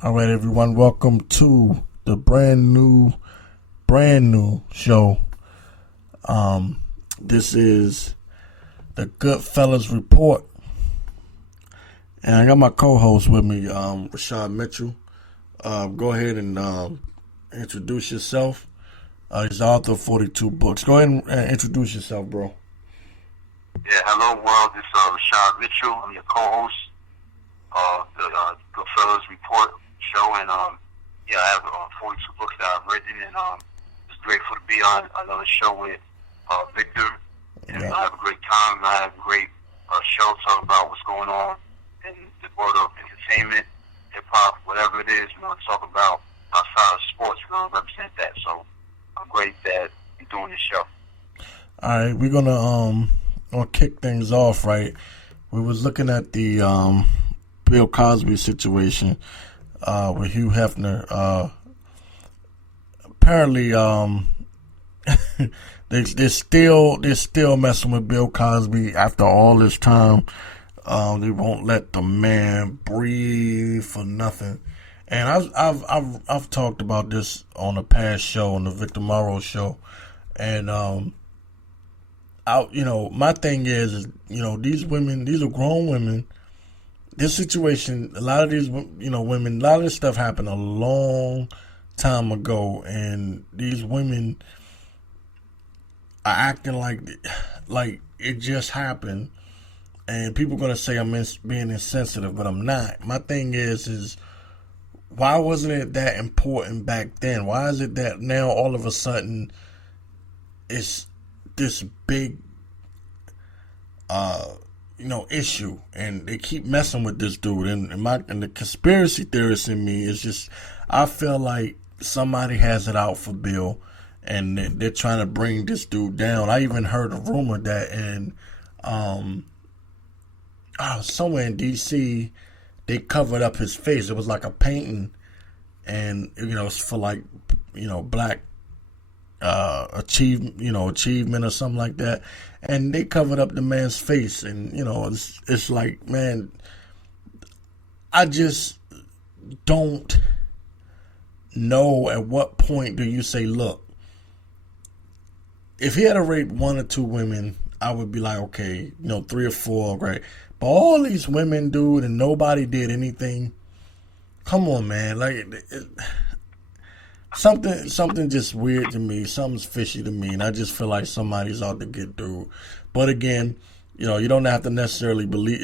All right, everyone, welcome to the brand new show. This is the Goodfellas Report, and I got my co-host with me, Rashad Mitchell. Go ahead and introduce yourself. He's the author of 42 books. Go ahead and introduce yourself, bro. Yeah, hello world. This is Rashad Mitchell. I'm your co-host of the Goodfellas Report show, and I have 42 books that I've written, and it's grateful to be on another show with Victor, and I have a great time. I have a great show talking about what's going on in the world of entertainment, hip hop, whatever it is. We're going to talk about outside of sports. We're going to represent that. So I'm great that you're doing this show. All right, we're gonna kick things off. Right, we was looking at the Bill Cosby situation with Hugh Hefnar. Apparently, they're still messing with Bill Cosby after all this time. They won't let the man breathe for nothing. And I've talked about this on a past show, on the Victor Morrow show, and my thing is these women, these are grown women. This situation, a lot of these, women, a lot of this stuff happened a long time ago, and these women are acting like it just happened. And people are gonna say I'm being insensitive, but I'm not. My thing is why wasn't it that important back then? Why is it that now all of a sudden it's this big issue, and they keep messing with this dude, and the conspiracy theorist in me is just, I feel like somebody has it out for Bill, and they're trying to bring this dude down. I even heard a rumor that somewhere in DC they covered up his face. It was like a painting, and it's for black achievement or something like that, and they covered up the man's face, and it's like, man, I just don't know at what point do you say, look, if he had raped one or two women, I would be like, okay, 3 or 4, right? But all these women, dude, and nobody did anything. Come on, man, Something just weird to me. Something's fishy to me, and I just feel like somebody's out to get through. But again, you don't have to necessarily believe,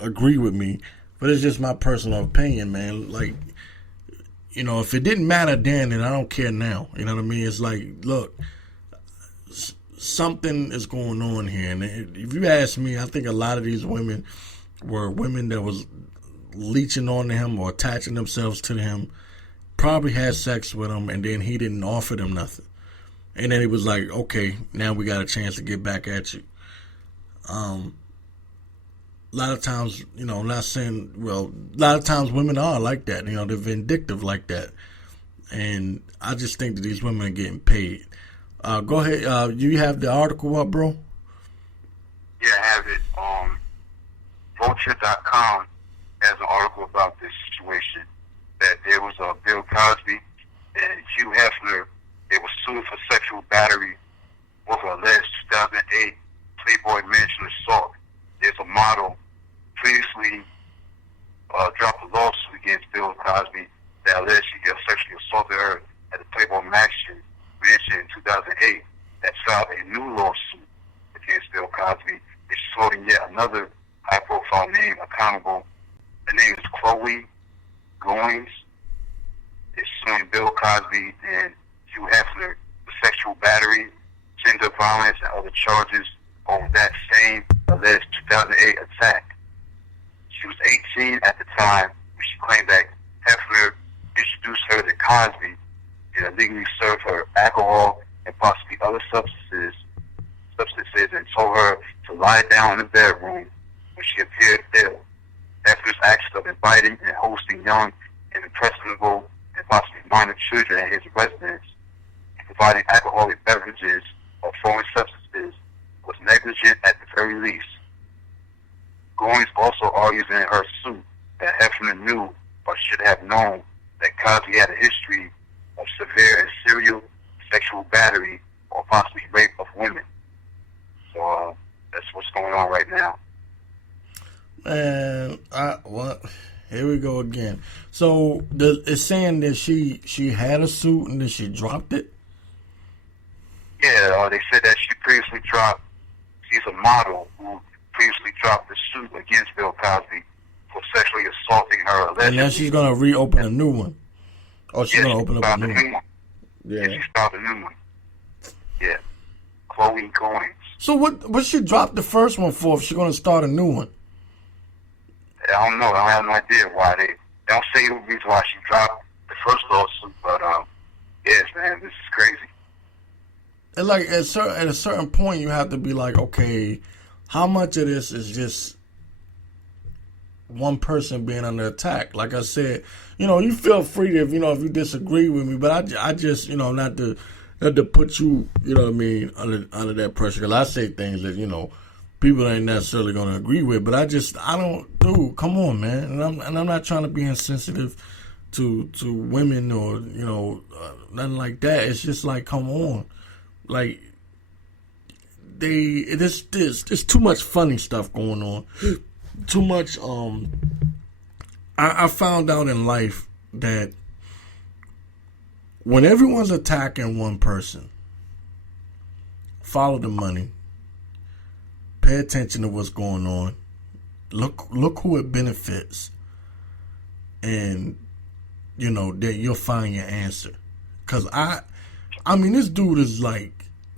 agree with me. But it's just my personal opinion, man. If it didn't matter then I don't care now. You know what I mean? It's like, look, something is going on here. And if you ask me, I think a lot of these women were women that was leeching on to him or attaching themselves to him. Probably had sex with him, and then he didn't offer them nothing. And then he was like, okay, now we got a chance to get back at you. A lot of times, I'm not saying, a lot of times women are like that. They're vindictive like that. And I just think that these women are getting paid. Go ahead. You have the article up, bro? Yeah, I have it. Vulture.com has an article about this situation, that there was Bill Cosby and Hugh Hefnar. They were sued for sexual battery over alleged 2008 Playboy Mansion assault. There's a model previously dropped a lawsuit against Bill Cosby that alleged he sexually assaulted her at the Playboy Mansion in 2008. That filed a new lawsuit against Bill Cosby. It's holding yet another high-profile name accountable. The name is Chloe Goins. Is suing Bill Cosby and Hugh Hefner for sexual battery, gender violence, and other charges over that same alleged 2008 attack. She was 18 at the time when she claimed that Hefner introduced her to Cosby and illegally served her alcohol and possibly other substances, and told her to lie down in the bedroom when she appeared ill. Hefner's actions of inviting and hosting young and impressionable and possibly minor children at his residence, and providing alcoholic beverages or foreign substances, was negligent at the very least. Goins also argues in her suit that Hefner knew or should have known that Cosby had a history of severe and serial sexual battery or possibly rape of women. So that's what's going on right now. Man, here we go again. So it's saying that she had a suit and then she dropped it? Yeah, they said that she previously dropped, she's a model who previously dropped the suit against Bill Cosby for sexually assaulting her allegedly. And now she's going to reopen a new one. Oh, she's going to open up a new one. Yeah, she started a new one. Yeah. Chloe Goins. So what she dropped the first one for if she's going to start a new one? I don't know. I have no idea why they don't say the reason why she dropped the first lawsuit, but yes, man, this is crazy. And like at a certain point, you have to be like, okay, how much of this is just one person being under attack? Like I said, you feel free to, if you disagree with me, but I just, not to put you, what I mean, under that pressure. Because I say things that, people ain't necessarily going to agree with, but I don't, dude, come on, man. And I'm not trying to be insensitive to women or, nothing like that. It's just like, come on. Like, there's too much funny stuff going on. Too much, I found out in life that when everyone's attacking one person, follow the money. Pay attention to what's going on. Look who it benefits. And, then you'll find your answer. Because I mean, this dude is like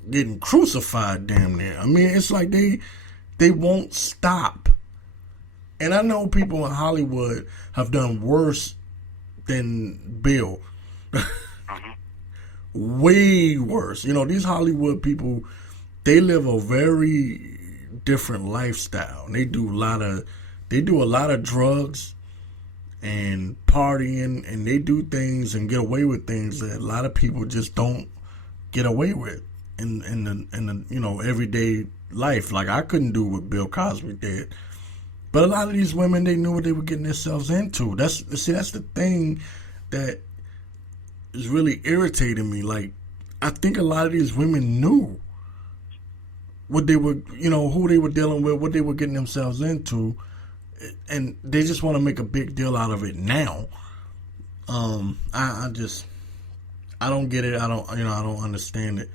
getting crucified damn near. I mean, it's like they won't stop. And I know people in Hollywood have done worse than Bill. Way worse. These Hollywood people, they live a very different lifestyle. They do a lot of drugs and partying, and they do things and get away with things that a lot of people just don't get away with in the everyday life. Like I couldn't do what Bill Cosby did. But a lot of these women, they knew what they were getting themselves into. That's the thing that is really irritating me. Like, I think a lot of these women knew what they were, who they were dealing with, what they were getting themselves into, and they just want to make a big deal out of it now. I don't get it. I don't understand it.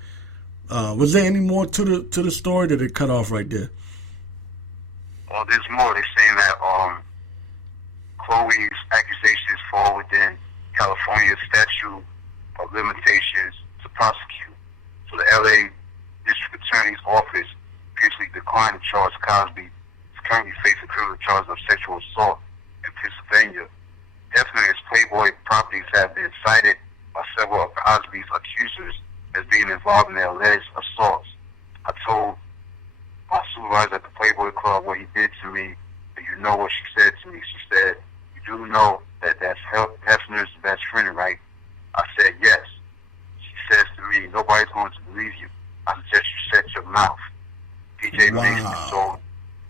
Was there any more to the story that it cut off right there? Well, there's more. They're saying that Chloe's accusations fall within California's statute of limitations to prosecute. So the L.A. District Attorney's Office previously declined to charge Cosby. He's currently facing criminal charges of sexual assault in Pennsylvania. Hefner and his Playboy properties have been cited by several of Cosby's accusers as being involved in their alleged assaults. I told my supervisor at the Playboy Club what he did to me, and you know what she said to me. She said, "You do know that that's Hefner's best friend, right?" I said, "Yes." She says to me, "Nobody's going to believe you. I suggest you shut your mouth." DJ Mason sold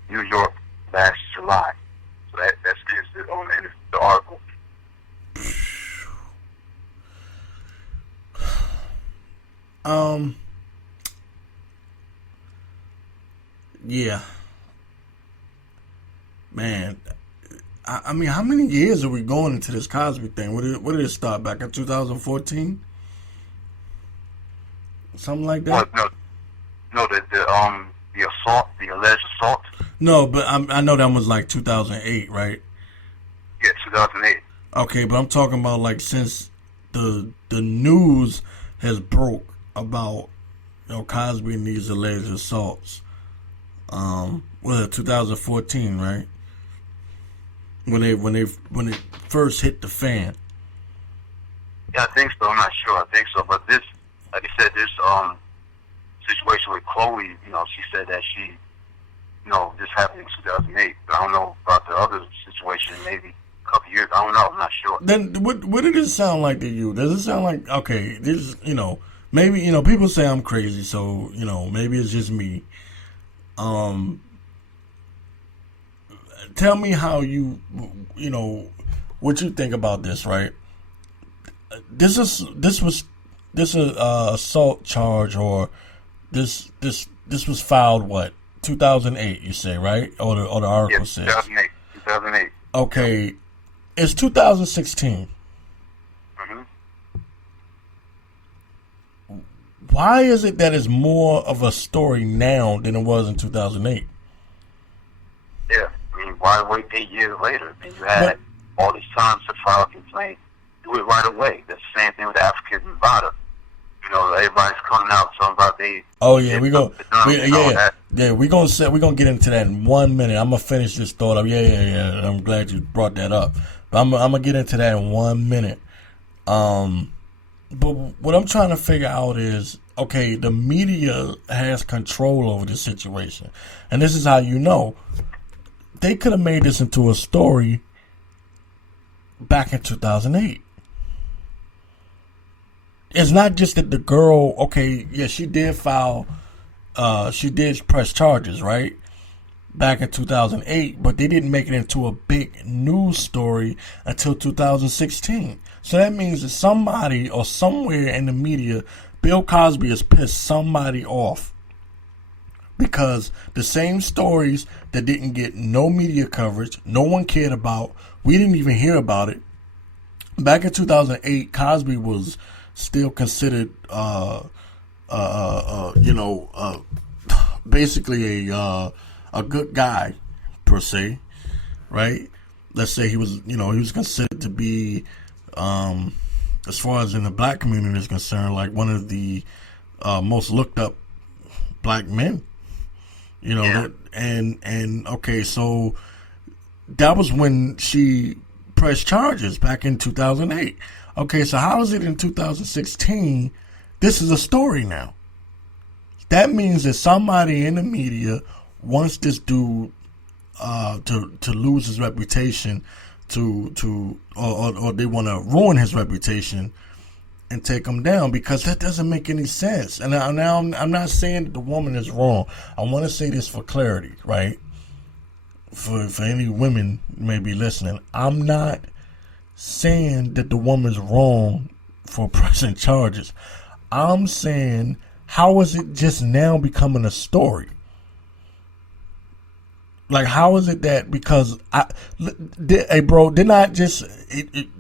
New York last July. So that's on the end of the article. Yeah. Man, I mean, how many years are we going into this Cosby thing? What did it start back in 2014? Something like that? No, the assault, the alleged assault. No, but I know that was like 2008, right? Yeah, 2008. Okay, but I'm talking about like since the news has broke about Cosby and these alleged assaults. Was it 2014, right? When it first hit the fan. Yeah, I think so. I'm not sure. I think so. But this, like I said, this situation with Chloe, she said that she, this happened in 2008. But I don't know about the other situation, maybe a couple years. I don't know. I'm not sure. Then what did it sound like to you? Does it sound like, okay, this, maybe, people say I'm crazy, so, maybe it's just me. Tell me how what you think about this, right? This was assault charge, or this was filed what, 2008? You say, right? Or the article says 2008. Okay, it's 2016. Mm-hmm. Why is it that it's more of a story now than it was in 2008? Yeah, I mean, why wait 8 years later? I mean, you had all these times to file a complaint. Do it right away. The same thing with African Nevada. You know, everybody's coming out talking about they. Oh yeah, we're gonna get into that in 1 minute. I'm gonna finish this thought up. Yeah. I'm glad you brought that up. But I'm gonna get into that in 1 minute. But what I'm trying to figure out is, okay, the media has control over this situation, and this is how you know. They could have made this into a story back in 2008. It's not just that the girl, okay, yeah, she did press charges, right? Back in 2008, but they didn't make it into a big news story until 2016. So that means that somebody or somewhere in the media, Bill Cosby has pissed somebody off. Because the same stories that didn't get no media coverage, no one cared about, we didn't even hear about it. Back in 2008, Cosby was still considered, basically a good guy, per se, right? Let's say he was considered to be, as far as in the black community is concerned, like one of the most looked up black men. You know, Yeah. and okay, so that was when she pressed charges back in 2008. Okay, so how is it in 2016? This is a story now. That means that somebody in the media wants this dude to lose his reputation, or they want to ruin his reputation and take him down, because that doesn't make any sense. And now I'm not saying that the woman is wrong. I want to say this for clarity, right? For any women maybe listening, I'm not saying that the woman's wrong for pressing charges. I'm saying, how is it just now becoming a story? Like, how is it that, because hey bro, didn't I just,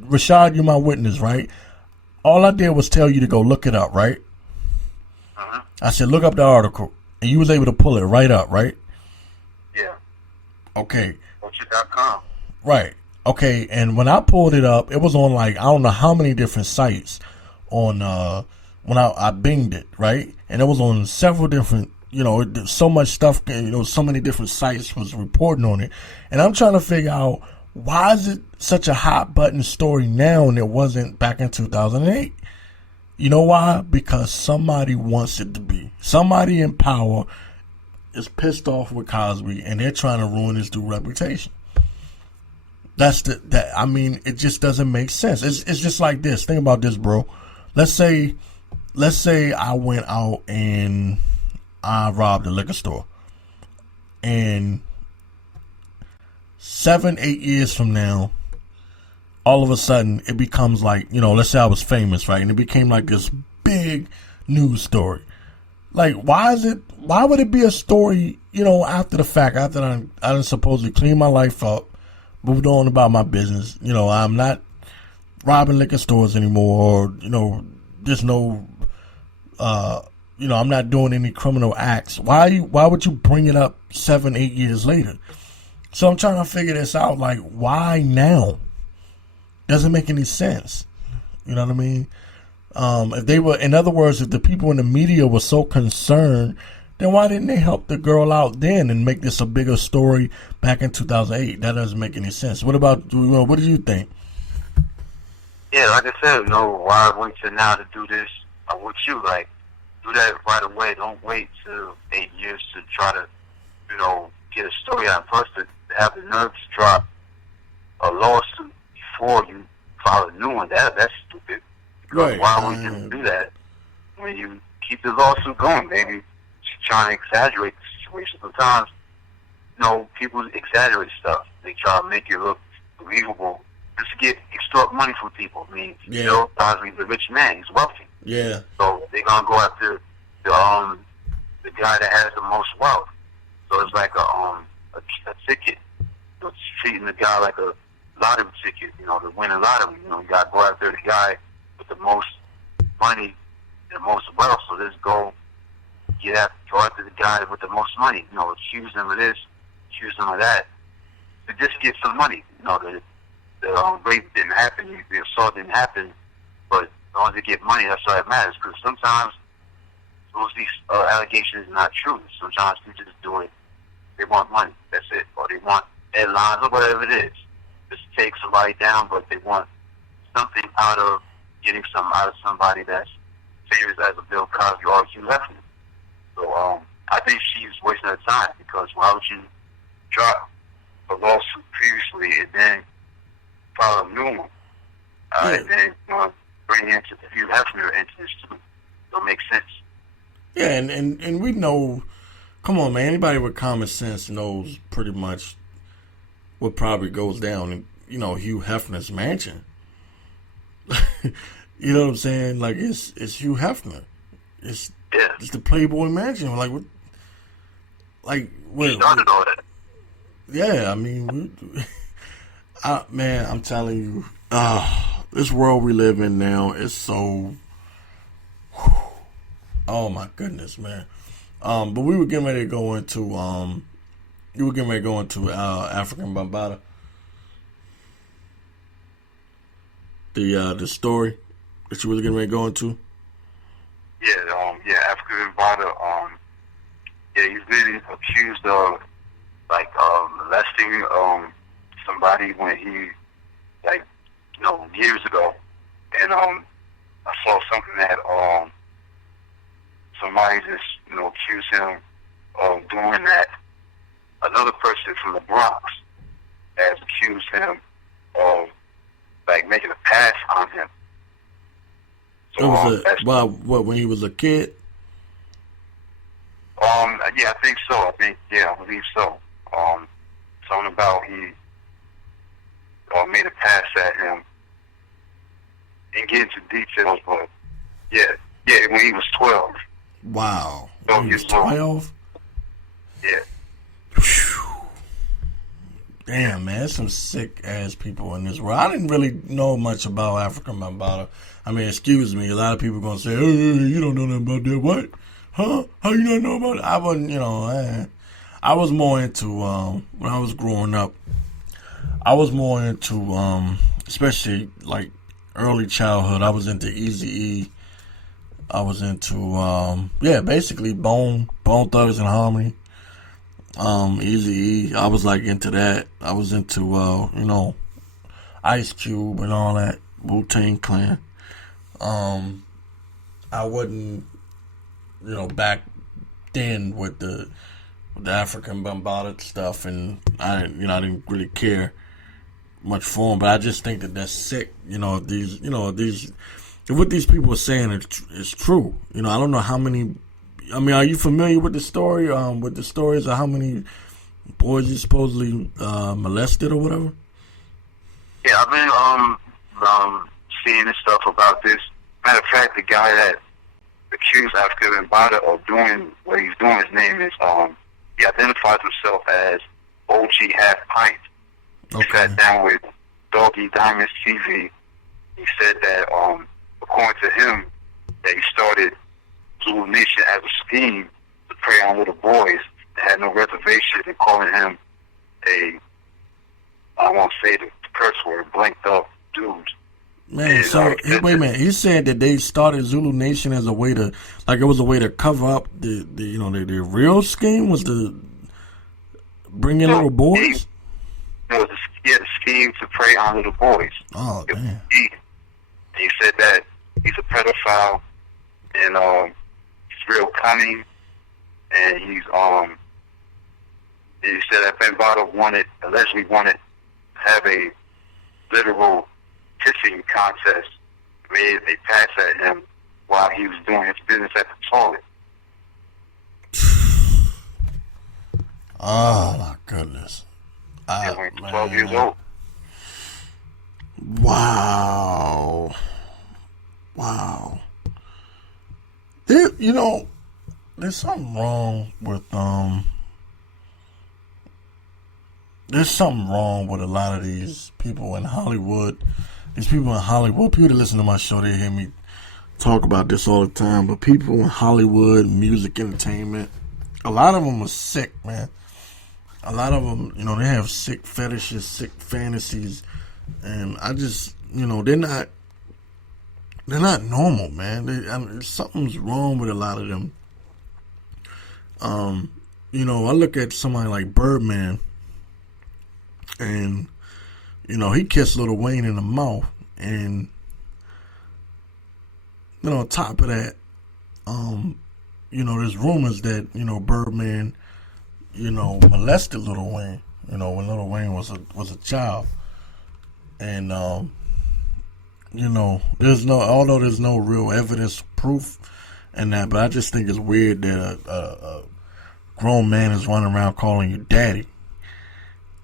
Rashad, you're my witness, right? All I did was tell you to go look it up, right? Uh-huh. I said, look up the article, and you was able to pull it right up, right? Yeah. Okay. Vulture.com. Right. Okay, and when I pulled it up, it was on like, I don't know how many different sites on, when I binged it, right? And it was on several different, so much stuff, so many different sites was reporting on it. And I'm trying to figure out, why is it such a hot button story now and it wasn't back in 2008? You know why? Because somebody wants it to be. Somebody in power is pissed off with Cosby and they're trying to ruin his dude's reputation. It just doesn't make sense. It's just like this. Think about this, bro. Let's say I went out and I robbed a liquor store, and 7-8 years from now, all of a sudden it becomes like, let's say I was famous, right? And it became like this big news story. Like, why would it be a story, after the fact, after I done supposedly cleaned my life up, moved on about my business, I'm not robbing liquor stores anymore, or, there's no, I'm not doing any criminal acts. Why would you bring it up 7-8 years later? So I'm trying to figure this out. Like, why now? Doesn't make any sense. You know what I mean? If they were, in other words, if the people in the media were so concerned, then why didn't they help the girl out then and make this a bigger story back in 2008? That doesn't make any sense. What about, what do you think? Yeah, like I said, why wait till now to do this? What you like? Do that right away. Don't wait till 8 years to try to, get a story out. Plus, to have the nerve to drop a lawsuit before you file a new one, that's stupid. Because Right. why would you do that when you keep the lawsuit going? Maybe just trying to exaggerate the situation. Sometimes, people exaggerate stuff. They try to make it look believable just to extort money from people. I mean, Yeah. Bill Cosby's a rich man. He's wealthy. Yeah. So they're gonna go after the guy that has the most wealth. So it's like a ticket. It's treating the guy like a lottery ticket. You know, to win a lottery. You know, you gotta go after the guy with the most money and the most wealth. So let's go after the guy with the most money. You know, accuse him of this, accuse him of that, to just get some money. You know, the rape didn't happen, the assault didn't happen, but as long as they get money, that's all that matters. Because sometimes these allegations are not true. Sometimes people just do it. They want money. That's it. Or they want headlines or whatever it is. Just to take somebody down, but they want something out of getting something out of somebody that's famous as a Bill Cosby or Hugh Hefnar. So I think she's wasting her time, because why would you drop a lawsuit previously and then file a new one? And then bring into Hugh Hefner into this too? Don't make sense. Yeah, and we know, come on, man, anybody with common sense knows pretty much what probably goes down in, you know, Hugh Hefner's mansion. You know what I'm saying? Like, it's Hugh Hefner. It's the Playboy Mansion. Like, what? Like, what? Started all that. Yeah, I mean, man, I'm telling you, this world we live in now is so. Oh my goodness, man. But we were getting ready to go into African Bambaataa. The story that you was getting ready to go into. African Bambaataa. He's been accused of molesting somebody when he, years ago, and I saw something that somebody just accused him of doing that. Another person from the Bronx has accused him of making a pass on him. So, what, when he was a kid? I think so. I believe so. Something about he made a pass at him. Didn't get into details, but when he was 12. Wow. So he was 12? Yeah. Damn, man, there's some sick ass people in this world. I didn't really know much about African Bambaataa. I mean, excuse me, a lot of people gonna say, "Hey, you don't know nothing about that." What? Huh? How you not know about it? I wasn't, I was more into when I was growing up. I was more into especially like early childhood. I was into Eazy-E. I was into basically Bone Thugs and Harmony. Eazy-E, I was into that. I was into Ice Cube and all that, Wu-Tang Clan. I wasn't back then with the African Bambaataa stuff, and I didn't really care much for them. But I just think that that's sick. What these people are saying is true. I don't know how many. I mean, are you familiar with the story? With the stories of how many boys you supposedly molested or whatever? Yeah, I've been seeing this stuff about this. Matter of fact, the guy that accused African Bambaataa of doing what he's doing, his name is he identifies himself as OG Half Pint. He sat down with Doggy Diamonds TV. He said that according to him, that he started Zulu Nation as a scheme to prey on little boys that had no reservations, and calling him I won't say the curse word, blanked up dude. Man, so wait a minute. He said that they started Zulu Nation as a way to, it was a way to cover up the real scheme was to bring in little boys. The scheme to prey on little boys. Oh, damn. He said that he's a pedophile, and he's real cunning, and he said that Bambaataa allegedly wanted to have a literal kissing contest. Made a pass at him while he was doing his business at the toilet. Oh my goodness! When he was 12 years old. Wow. Wow. There, there's something wrong with there's something wrong with a lot of these people in Hollywood. These people in Hollywood, people that listen to my show, they hear me talk about this all the time. But people in Hollywood, music, entertainment, a lot of them are sick, man. A lot of them, they have sick fetishes, sick fantasies, and I just, they're not normal, man. Something's wrong with a lot of them. I look at somebody like Birdman, and he kissed Lil Wayne in the mouth, and then on top of that, there's rumors that Birdman, molested Lil Wayne, when Lil Wayne was a child, and although there's no real evidence, proof, and that, but I just think it's weird that a grown man is running around calling you daddy.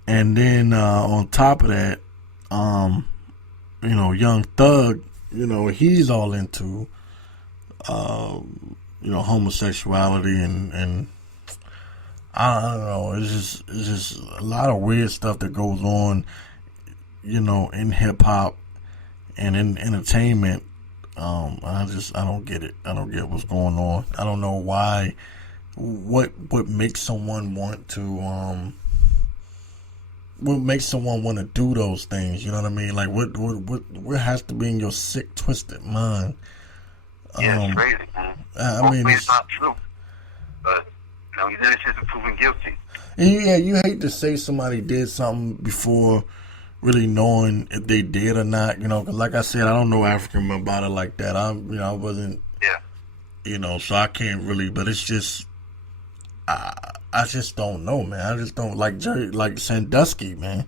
And then on top of that, Young Thug, he's all into homosexuality and I don't know. It's just a lot of weird stuff that goes on, in hip hop and in entertainment. I don't get it. I don't get what's going on. I don't know why. What makes someone want to what makes someone want to do those things? You know what I mean? Like what has to be in your sick, twisted mind? Yeah, it's crazy, man. Hopefully it's not true, but he did it just proven guilty. And you hate to say somebody did something before really knowing if they did or not. Because like I said, I don't know African about it like that. I wasn't. Yeah. So I can't really. But it's just. I just don't know, man. I just don't like Sandusky, man.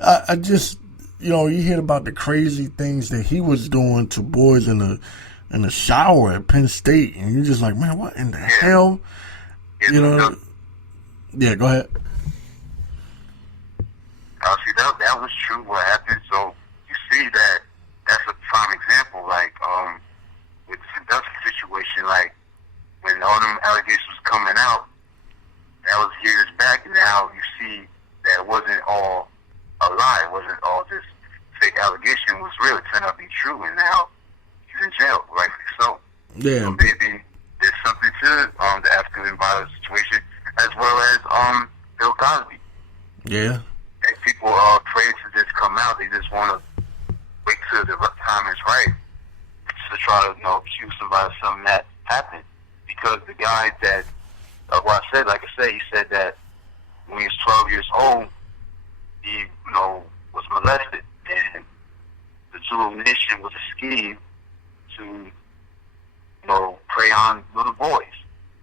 I just, you hear about the crazy things that he was doing to boys in the shower at Penn State, and you're just like, man, what in the hell? Yeah, go ahead. See, that was true. What happened? So you see that's a prime example, like with the Sandusky situation, like when all them allegations was coming out, that was years back. Now you see that it wasn't all a lie. It wasn't all just fake allegation. It was real. It turned out to be true, and now he's in jail, rightfully so. Yeah. So maybe there's something to the African violence situation, as well as Bill Cosby. Yeah. And people are afraid to just come out. They just want to wait till the time is right to try to accuse somebody of something that happened. Because the guy that, he said that when he was 12 years old, he, was molested. And the Zulu Nation was a scheme to, prey on little boys.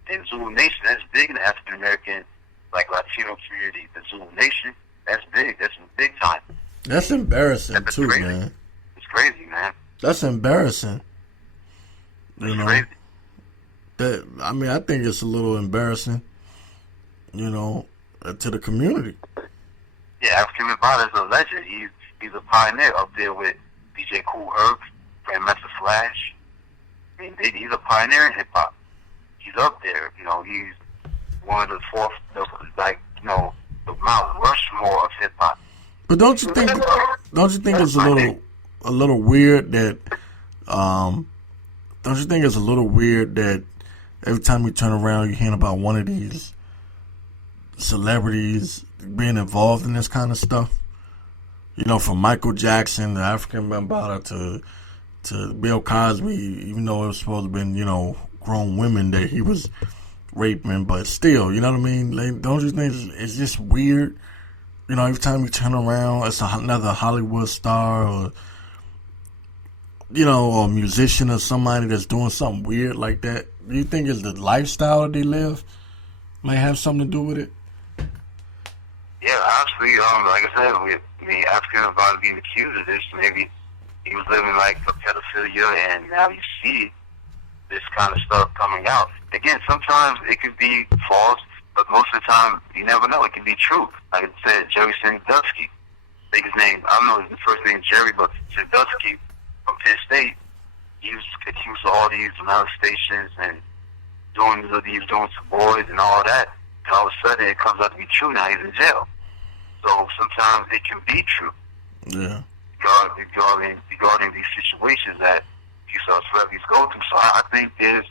And Zulu Nation, that's big in the African American, Latino community. The Zulu Nation, that's big. That's big time. That's embarrassing, too, crazy. Man. It's crazy, man. That's embarrassing. It's crazy. I think it's a little embarrassing, to the community. Yeah, African Bambaataa is a legend. He's a pioneer up there with DJ Kool Herc, Grandmaster Flash. I mean, he's a pioneer in hip hop. He's up there. He's one of the fourth, the Mount Rushmore of hip hop. But don't you think it's a little weird that don't you think it's a little weird that every time you turn around, you hear about one of these celebrities being involved in this kind of stuff? From Michael Jackson, the African Bambaataa, to Bill Cosby, even though it was supposed to have been, grown women that he was raping, but still, you know what I mean? Don't you think it's just weird? Every time you turn around, it's another Hollywood star or a musician or somebody that's doing something weird like that. Do you think it's the lifestyle that they live might have something to do with it? Yeah, obviously, like I said, with the African about being accused of this, maybe he was living like a pedophilia, and now you see this kind of stuff coming out. Again, sometimes it could be false, But most of the time, you never know. It can be true. Like I said, Jerry Sandusky, I think his name, I don't know his first name Jerry, but Sandusky from Penn State, he was accused of all these molestations and doing what he was doing to boys and all that. And all of a sudden, it comes out to be true. Now he's in jail. So sometimes it can be true. Yeah. Regarding these situations that you saw celebrities go through. So I think there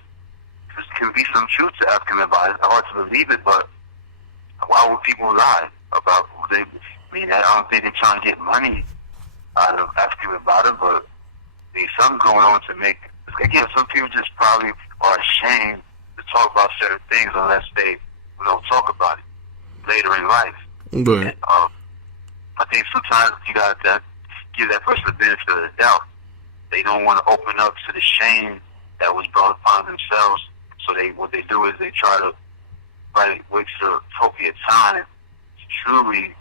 can be some truth to African advice. It's hard to believe it, but why would people lie about who they mean? I don't think they're trying to get money out of African advice, but there's something going on to make. Again, some people just probably are ashamed to talk about certain things unless they talk about it later in life. Right. And, I think sometimes you got to give that person the benefit of the doubt. They don't want to open up to the shame that was brought upon themselves. So what they do is they try to wait to the appropriate time to truly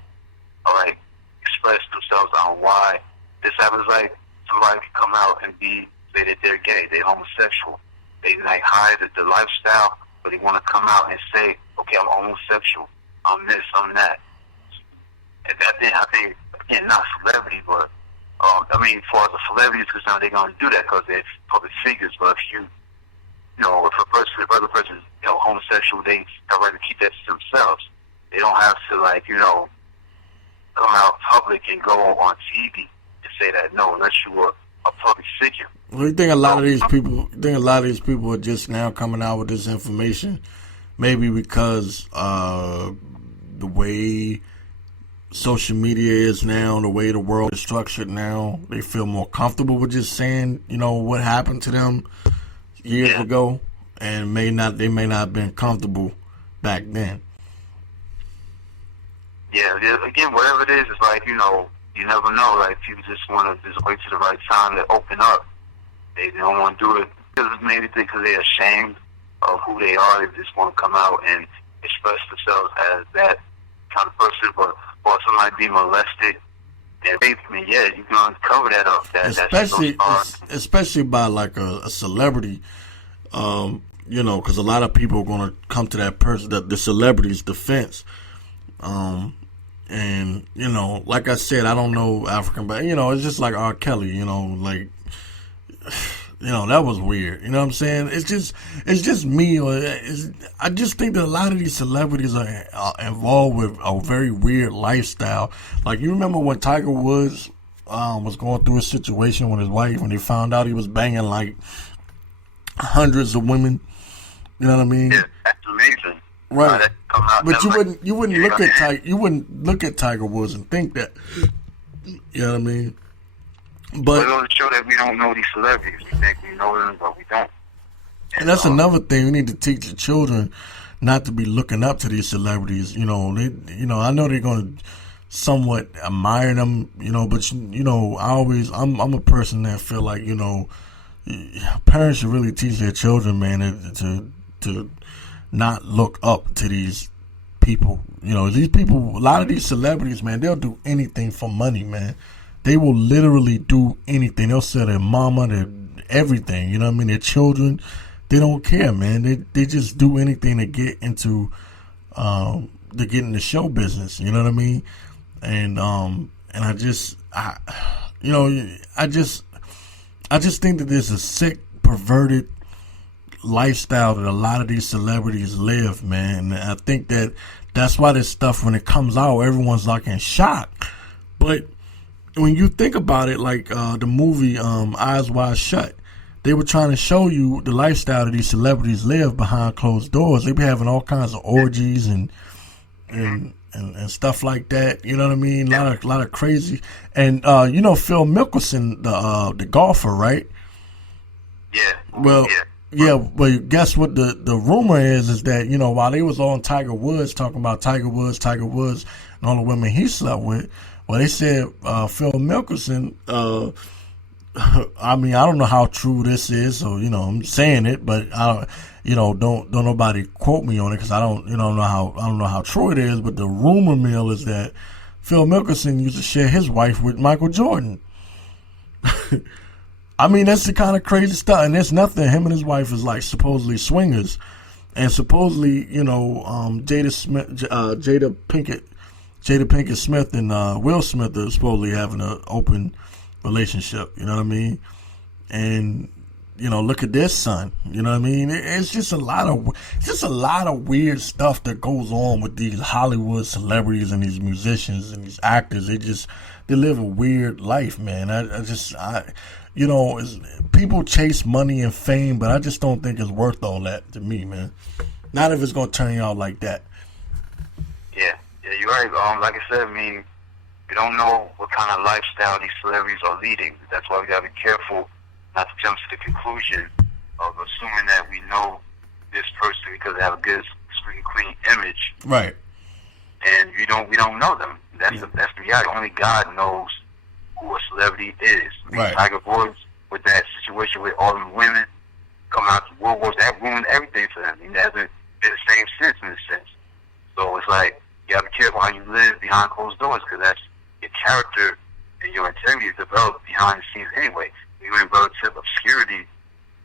express themselves on why this happens. Like somebody can come out and say that they're gay, they're homosexual. They hide the lifestyle, but they want to come out and say, okay, I'm homosexual, I'm this, I'm that. And I think, again, not celebrity, but as far as the celebrity is concerned, they're going to do that because they're public figures. But if if other person is homosexual, they have right to keep that to themselves. They don't have to come out public and go on TV and say that unless you were a public figure. Well, you think a lot of these people are just now coming out with this information, maybe because the way social media is now, the way the world is structured now, they feel more comfortable with just saying, what happened to them years ago, and they may not have been comfortable back then. Yeah, again, whatever it is, it's you never know. Like, people just want to just wait to the right time to open up. They don't want to do it because maybe because they're ashamed of who they are. They just want to come out and express themselves as that kind of person, but or somebody be molested and raped me, you can cover that up. Especially by like a celebrity, because a lot of people are going to come to that person, the celebrity's defense. And like I said, I don't know African, but it's just like R. Kelly, that was weird. You know what I'm saying? It's just me. I just think that a lot of these celebrities are involved with a very weird lifestyle. Like, you remember when Tiger Woods was going through a situation with his wife when they found out he was banging like hundreds of women. You know what I mean? Yeah, that's amazing. Right. But you wouldn't look at Tiger Woods and think that. You know what I mean? But it goes to show that we don't know these celebrities. We think we know them, but we don't. And that's another thing. We need to teach the children not to be looking up to these celebrities. I know they're going to somewhat admire them. But I'm a person that feel like parents should really teach their children, man, to not look up to these people. These people, a lot of these celebrities, man, they'll do anything for money, man. They will literally do anything. They'll sell their mama, their everything. Their children. They don't care, man. They just do anything to get into the show business. You know what I mean? And I just think that there's a sick, perverted lifestyle that a lot of these celebrities live, man. And I think that's why this stuff, when it comes out, everyone's like in shock. But when you think about it, like the movie Eyes Wide Shut, they were trying to show you the lifestyle that these celebrities live behind closed doors. They be having all kinds of orgies and stuff like that. You know what I mean? A lot of crazy. And Phil Mickelson, the golfer, right? Yeah. Well. Yeah, but guess what the rumor is that, while they was on Tiger Woods, talking about Tiger Woods, and all the women he slept with, well, they said Phil Mickelson, I don't know how true this is, so, I'm saying it, but don't nobody quote me on it, because I don't know how true it is, but the rumor mill is that Phil Mickelson used to share his wife with Michael Jordan. That's the kind of crazy stuff, and there's nothing. Him and his wife is like supposedly swingers, And supposedly, Jada Pinkett Smith and Will Smith are supposedly having an open relationship. You know what I mean? And look at their son. You know what I mean? It's just a lot of weird stuff that goes on with these Hollywood celebrities and these musicians and these actors. They live a weird life, man. People chase money and fame, but I just don't think it's worth all that to me, man. Not if it's gonna turn you out like that. Yeah, you're right. Like I said, I mean, we don't know what kind of lifestyle these celebrities are leading. That's why we gotta be careful not to jump to the conclusion of assuming that we know this person because they have a good, squeaky clean image. Right. And we don't know them. That's the reality. Only God knows who a celebrity is. I mean, right. Tiger Woods, with that situation with all the women coming out to World Wars, that ruined everything for them. It hasn't been the same since, in a sense. So it's like, you have to be careful how you live behind closed doors, because that's your character and your integrity is developed behind the scenes anyway. When you're in relative obscurity,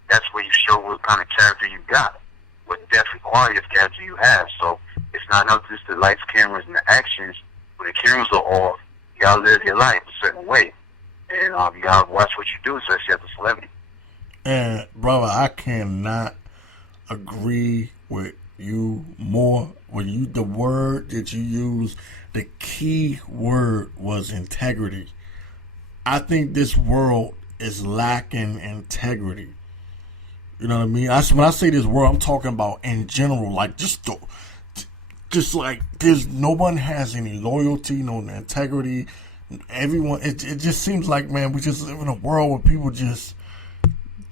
that's where you show what kind of character you got, what depth and quality of character you have. So it's not enough just the lights, cameras, and the actions. When the cameras are off, you gotta live your life a certain way. And you gotta watch what you do, especially as a celebrity. And brother, I cannot agree with you more. The word that you used, the key word was integrity. I think this world is lacking integrity. You know what I mean? When I say this world, I'm talking about in general, like just like no one has any loyalty, no integrity. Everyone, it just seems like, man, we just live in a world where people just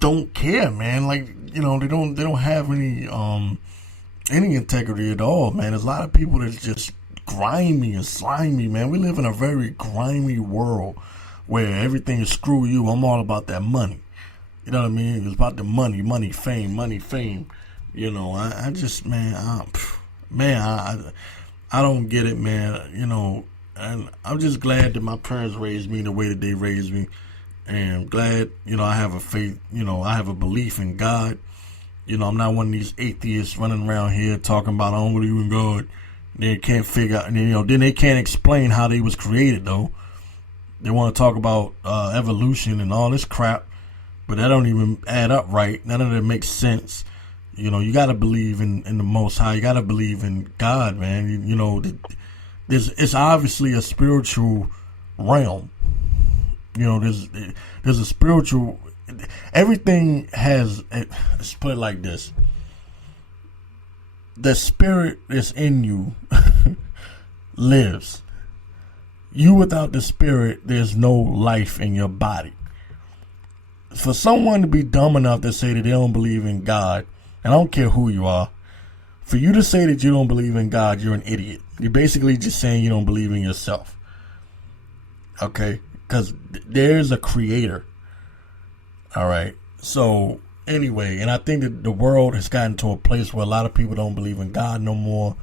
don't care, man. Like, they don't have any integrity at all, man. There's a lot of people that's just grimy and slimy, man. We live in a very grimy world where everything is screw you. I'm all about that money. You know what I mean? It's about the money, fame. I just, man, I don't get it, man. And I'm just glad that my parents raised me the way that they raised me. And I'm glad, I have a faith, I have a belief in God. I'm not one of these atheists running around here talking about I don't believe in God. They can't figure out, then they can't explain how they was created, though. They want to talk about evolution and all this crap, but that don't even add up right. None of that makes sense. You got to believe in the Most High. You got to believe in God, man. It's obviously a spiritual realm. There's a spiritual. Everything has. Let's put it like this: the spirit that's in you lives. You without the spirit, there's no life in your body. For someone to be dumb enough to say that they don't believe in God, and I don't care who you are, for you to say that you don't believe in God, you're an idiot. You're basically just saying you don't believe in yourself. Okay? Because there's a creator. All right? So, anyway, and I think that the world has gotten to a place where a lot of people don't believe in God no more.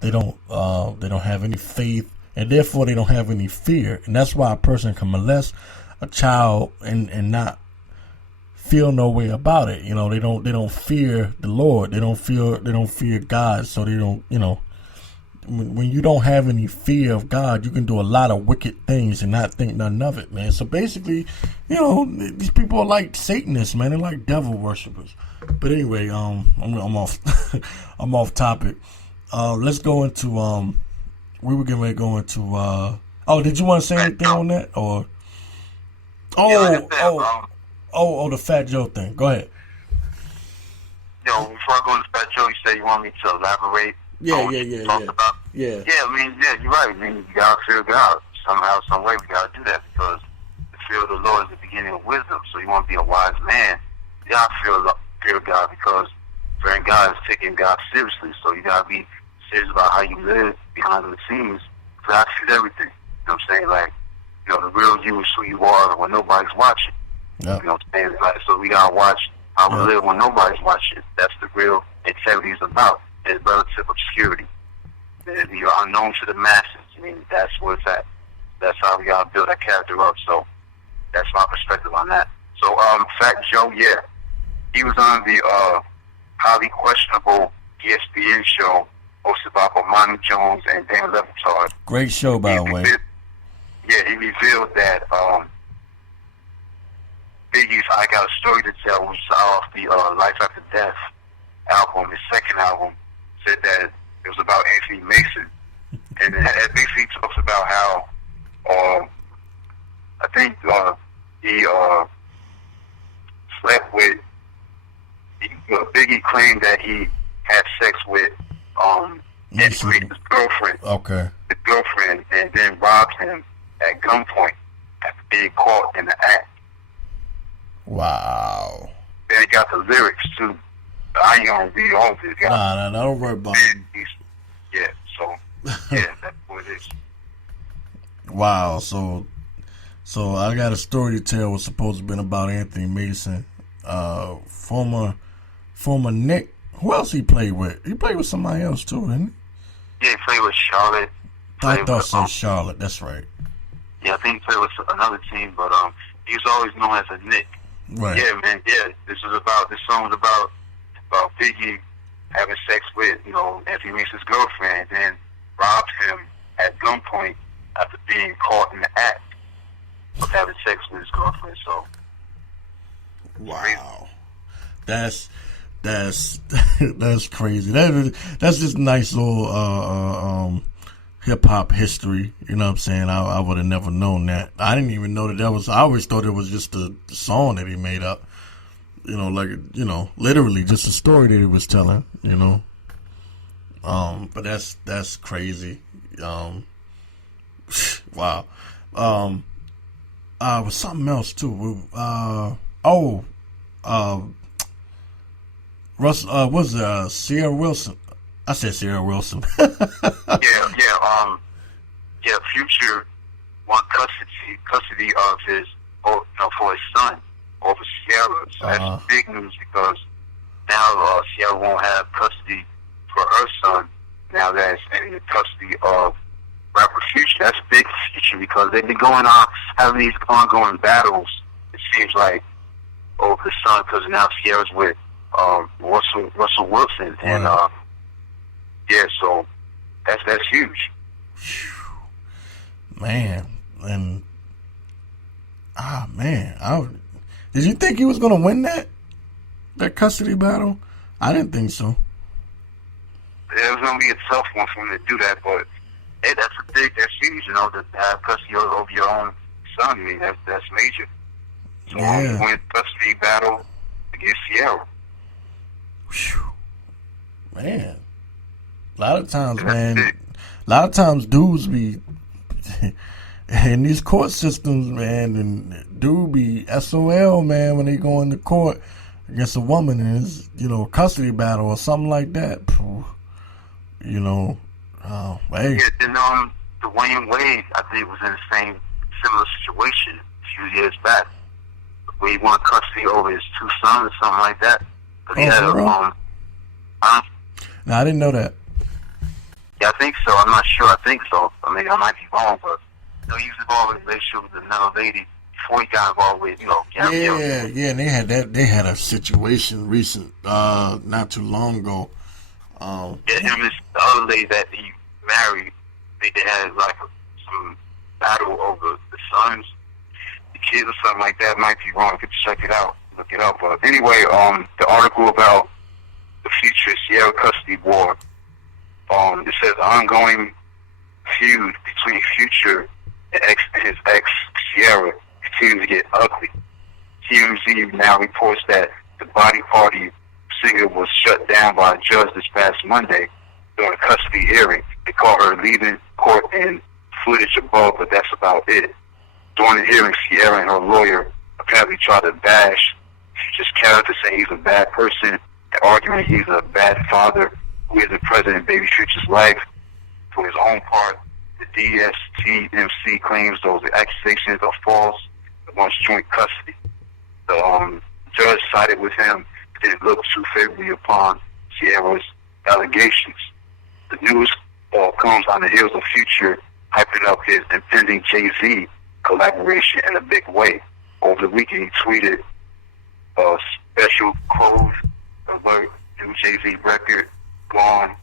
They don't have any faith, and therefore they don't have any fear. And that's why a person can molest a child and not feel no way about it. They don't fear the Lord. They don't fear God. So they don't, when you don't have any fear of God, you can do a lot of wicked things and not think none of it, man. So basically, these people are like Satanists, man. They're like devil worshippers. But anyway, I'm off I'm off topic. Let's go into we were getting ready to go into did you want to say anything on that, or the Fat Joe thing? Go ahead. Before I go into Fat Joe, you said you want me to elaborate. Yeah. About? Yeah, you're right. I mean, you gotta fear God somehow, some way. We gotta do that because the fear of the Lord is the beginning of wisdom. So you want to be a wise man, you gotta fear God, because fearing God is taking God seriously. So you gotta be serious about how you live behind the scenes. God sees everything. You know what I'm saying? Like, the real you is who you are when nobody's watching. Yep. You know what I'm saying? Like, so we gotta watch how we live when nobody's watching. That's the real integrity is about. It's relative obscurity. And you're unknown to the masses. I mean, that's where it's at. That's how we gotta build that character up. So that's my perspective on that. So, Fat Joe, yeah, he was on the highly questionable ESPN show hosted by Bomani Jones and Dan Levitard. Great show, by the way. Yeah, he revealed that Biggie's "I Got a Story to Tell," which is off the Life After Death album, his second album, said that it was about Anthony Mason. And it basically talks about how I think he slept with, Biggie claimed that he had sex with his girlfriend. Okay. His girlfriend, and then robbed him at gunpoint after being caught in the act. Wow. Then he got the lyrics too. I ain't gonna read all of it. Nah, don't worry about it. Yeah, so yeah, that's what it is. Wow, so I got a story to tell. Was supposed to have been about Anthony Mason, former Nick. Who else he played with? He played with somebody else too, didn't he? Yeah, he played with Charlotte. I thought so. Charlotte. That's right. Yeah, I think he played with another team, but he was always known as a Nick. Right. Yeah, man. Yeah, this song was about Biggie having sex with Anthony Mason's girlfriend, and then robbed him at gunpoint after being caught in the act of having sex with his girlfriend. So, wow, that's crazy. That's just nice little hip hop history. You know what I'm saying? I would have never known that. I didn't even know that was. I always thought it was just a song that he made up. Literally just a story that he was telling. But that's crazy. Wow. Was something else too. Sierra Wilson. I said Sierra Wilson. Yeah. Future won custody of his, for his son over Sierra. So that's big news because now Sierra won't have custody for her son. Now that's in the custody of rapper Future. That's big for Future because they've been having these ongoing battles. It seems like over the son, because now Sierra's with Russell Wilson, and so that's huge. Man, and did you think he was gonna win that custody battle? I didn't think so. It was gonna be a tough one for him to do that, but hey, that's huge, to have custody over your own son. I mean, that's major. So yeah. Win custody battle against Sierra. Whew. Man, a lot of times dudes be in these court systems, man, and dude be SOL, man, when they go into court against a woman and it's, custody battle or something like that. Hey. Yeah, and Dwayne Wade, I think, was in the similar situation a few years back, where he won custody over his two sons or something like that. But he had No, I didn't know that. Yeah, I think so. I'm not sure. I think so. I mean, I might be wrong, but he was involved in a relationship with another lady before he got involved with, Yeah, and they had that. They had a situation recent, not too long ago. Him and the other lady that he married, they had some battle over the sons, the kids, or something like that. Might be wrong. You could check it out, look it up. But anyway, the article about the Future Sierra custody war. It says ongoing feud between Future and his ex Sierra continues to get ugly. TMZ now reports that the body party singer was shut down by a judge this past Monday during a custody hearing. They call her leaving court and footage above, but that's about it. During the hearing, Sierra and her lawyer apparently tried to bash Future's character, saying he's a bad person, and arguing he's a bad father who is the president of Baby Future's life. For his own part, the DSTMC claims those accusations are false and wants joint custody. The judge sided with him, but didn't look too favorably upon Sierra's allegations. The news comes on the heels of Future hyping up his impending Jay-Z collaboration in a big way. Over the weekend, he tweeted a special code alert, new Jay-Z record gone.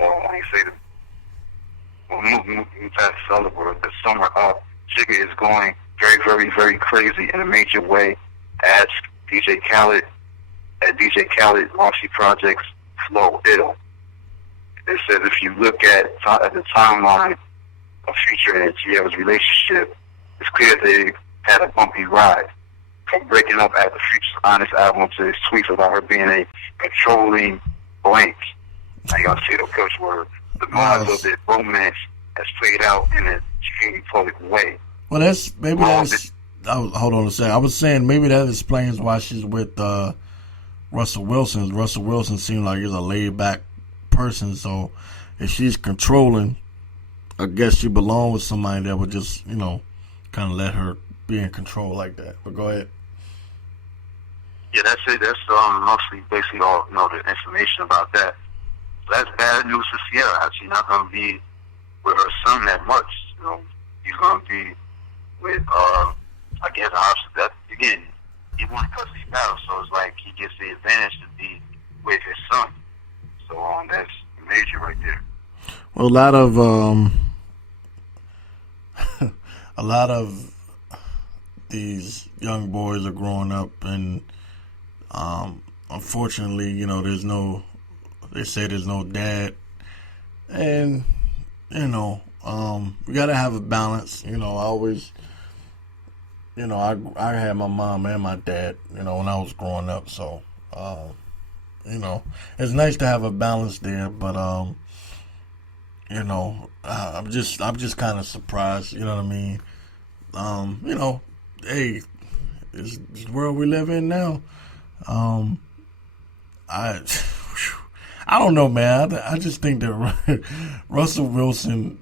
I ain't say the. Well, moving past the other word, the summer up. Jigga is going very, very, very crazy in a major way. As DJ Khaled, at DJ Khaled Marcy Projects Flow Ill. It says if you look at the timeline of Future and Tierra's relationship, it's clear they had a bumpy ride. From breaking up after Future's Honest album to his tweets about her being a controlling blank. I ain't gonna say the curse word. The minds of the romance has played out in a extremely public way. Well, hold on a second. I was saying maybe that explains why she's with Russell Wilson. Russell Wilson seems like he's a laid back person, so if she's controlling, I guess she belongs with somebody that would just, kind of let her be in control like that. But go ahead. Yeah, that's it. That's mostly basically all the information about that. So that's bad news for Sierra. She's not going to be with her son that much. He's going to be with, I guess, that again, he won custody battle, so it's like he gets the advantage to be with his son. So that's major right there. Well, a lot of these young boys are growing up, and unfortunately, they say there's no dad, and we gotta have a balance. I always, I had my mom and my dad, when I was growing up, so it's nice to have a balance there, but I'm just kind of surprised, you know what I mean? Hey, it's the world we live in now. I don't know, man. I just think that Russell Wilson,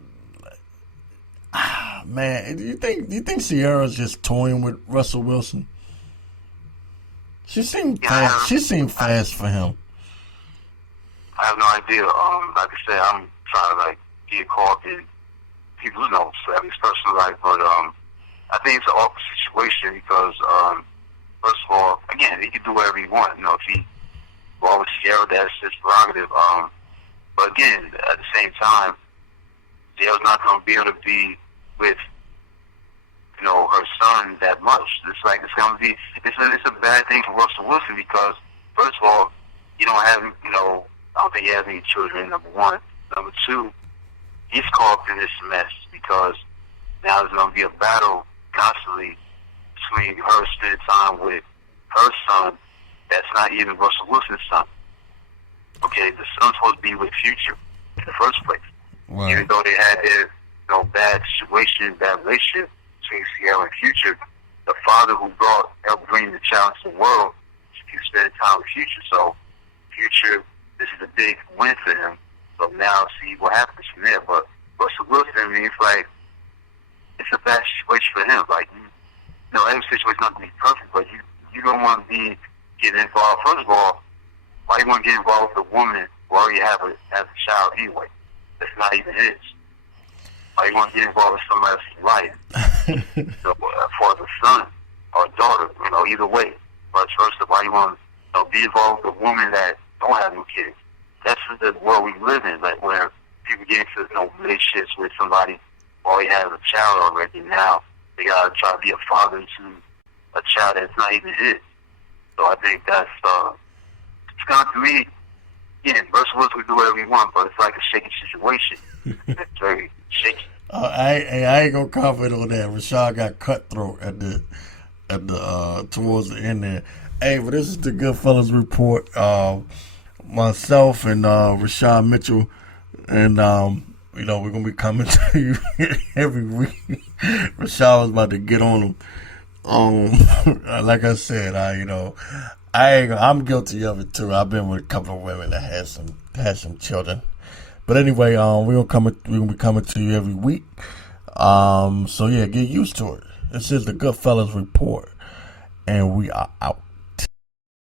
man. Do you think Sierra's just toying with Russell Wilson? She seemed fast for him. I have no idea. Like I said, I'm trying to get caught in people's every personal life, but I think it's an awkward situation because first of all, again, he can do whatever he wants. If he go with Sierra, that's his prerogative. But again, at the same time, Sierra's not going to be able to be with her son that much. It's like it's going to be it's a bad thing for Russell Wilson because first of all, you don't have I don't think he has any children. Number one, number two, he's caught up in this mess because now there's going to be a battle constantly between her spending time with her son that's not even Russell Wilson's son. Okay, the son's supposed to be with Future in the first place. Wow. Even though they had their bad situation, bad relationship between Sierra and Future, the father who helped bring the child to the world, he spent time with Future. So Future, this is a big win for him. So now see what happens from there. But Russell Wilson, I mean, it's a bad situation for him. Every situation's not going to be perfect, but you don't want to be getting involved. First of all, why you want to get involved with a woman who already have a child anyway? That's not even his. Why you want to get involved with somebody else's life? So, for the son or daughter, either way. But first of all, you want to be involved with a woman that don't have no kids. That's the world we live in, where people get into relationships with somebody who already has a child already. Now they gotta try to be a father to a child that's not even his. So I think that's it's kind of, to me, Russell Wilson can do whatever he wants, but it's like a shaky situation. It's very shaky. I ain't gonna comment on that. Rashad got cutthroat at the towards the end there. Hey, but this is the Goodfellas Report. Myself and Rashad Mitchell, and we're gonna be coming to you every week. Rashad was about to get on him. Like I said, I'm guilty of it too. I've been with a couple of women that had some children. But anyway, we're gonna be coming to you every week. So yeah, get used to it. This is the Goodfellas Report, and we are out.